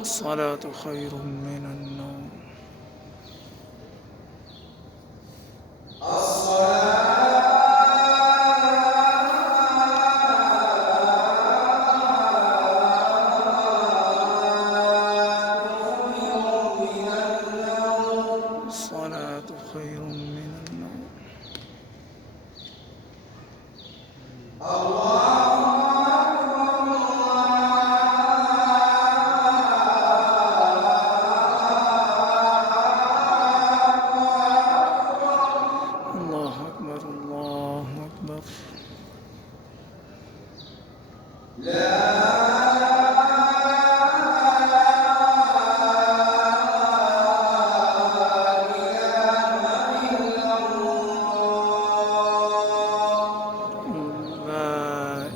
الصلاة خير من النوم. الصلاة خير من النوم. الله أكبر الله أكبر. لا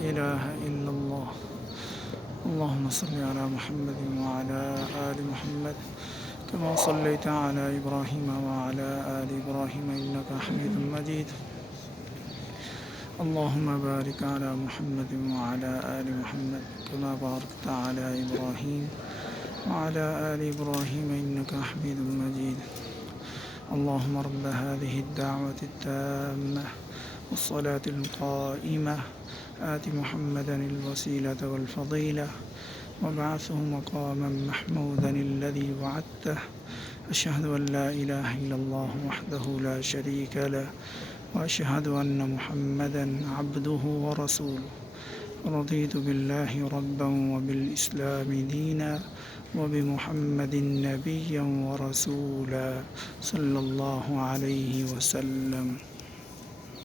إله إلا الله. اللهم صل على محمد وعلى آل محمد كما صليت على إبراهيم وعلى آل إبراهيم إنك حميد مجيد. اللهم بارك على محمد وعلى آل محمد كما باركت على إبراهيم وعلى آل إبراهيم إنك حميد مجيد. اللهم رب هذه الدعوة التامة والصلاة القائمة آت محمدا الوسيلة والفضيلة وابعثه مقاما محمودا الذي وعدته. أشهد أن لا إله إلا الله وحده لا شريك له وأشهد أن محمدا عبده ورسوله. رضيت بالله ربا وبالإسلام دينا وبمحمد نبيا ورسولا صلى الله عليه وسلم.